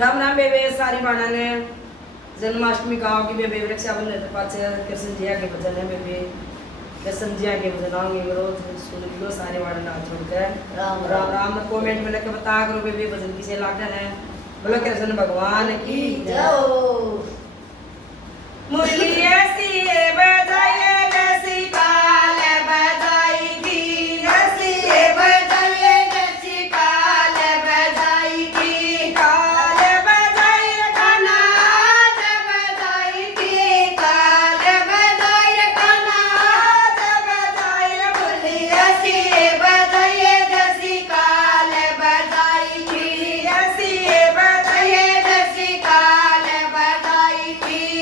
राम राम बेबे सारी बाणा ने जन्माष्टमी गाँव की बेबे रक्षाबंधन के पाछे कृष्ण जिया के भजन है बेबे कृष्ण जिया के भजन आएंगे रोज सुन लो सारे बाणा ना छोड़कर राम राम राम कमेंट में लेकर बता करो बेबे भजन किसे लागा है बोलो कृष्ण भगवान की जाओ मुरली ऐसी बजाए जैसी काल बजाई थी ऐसी बजाए जैसी काल बजाई थी काल बजाई रखना जब बजाई थी काल बजाई रखना जब बजाई मुरली ऐसी बजाए जैसी काल बजाई थी ऐसी बजाए जैसी काल बजाई थी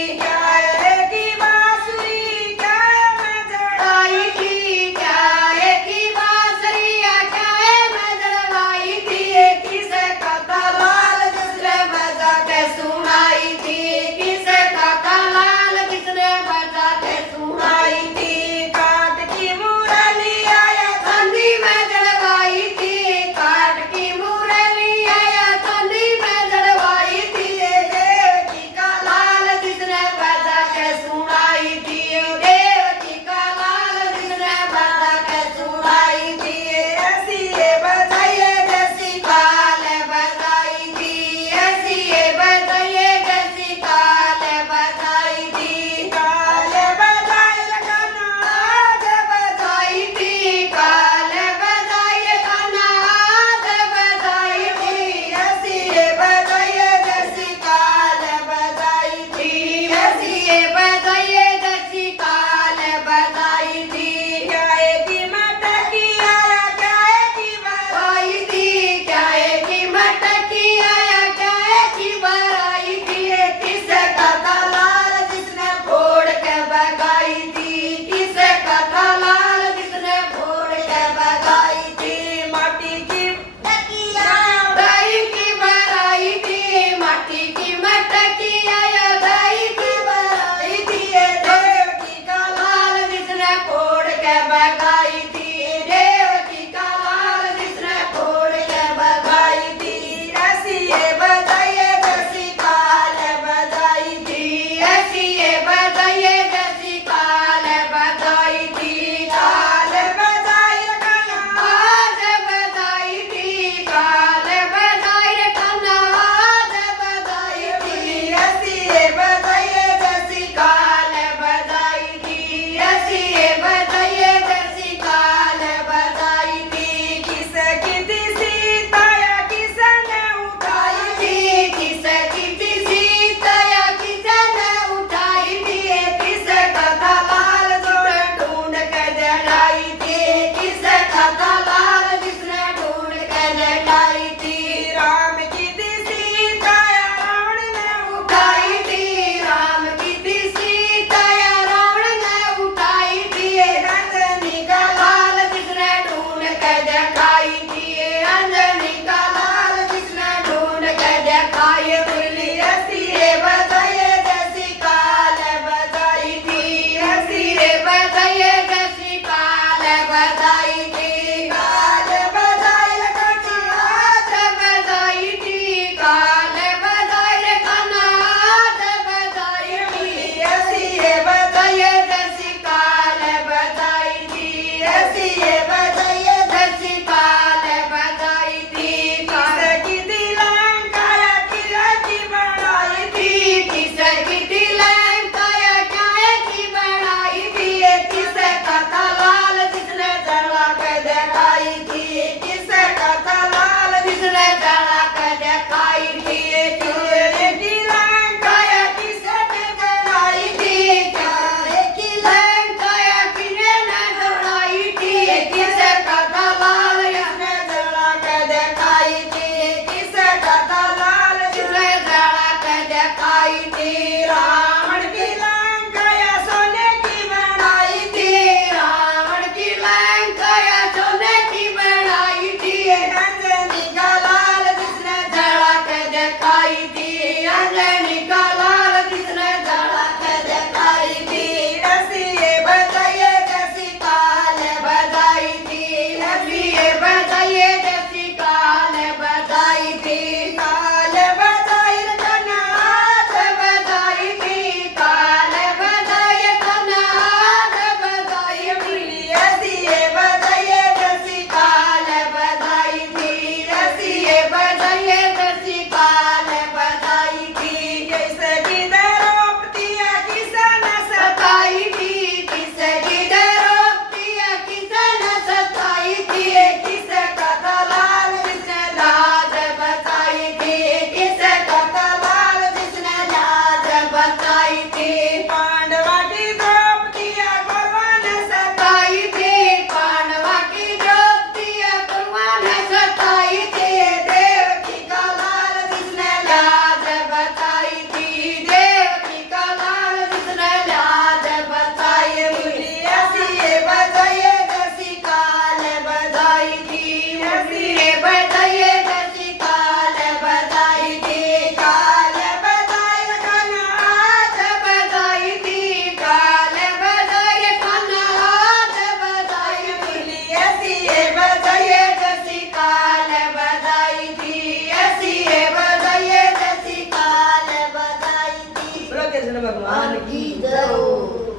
कृष्ण भगवान की जय जय हो। हो।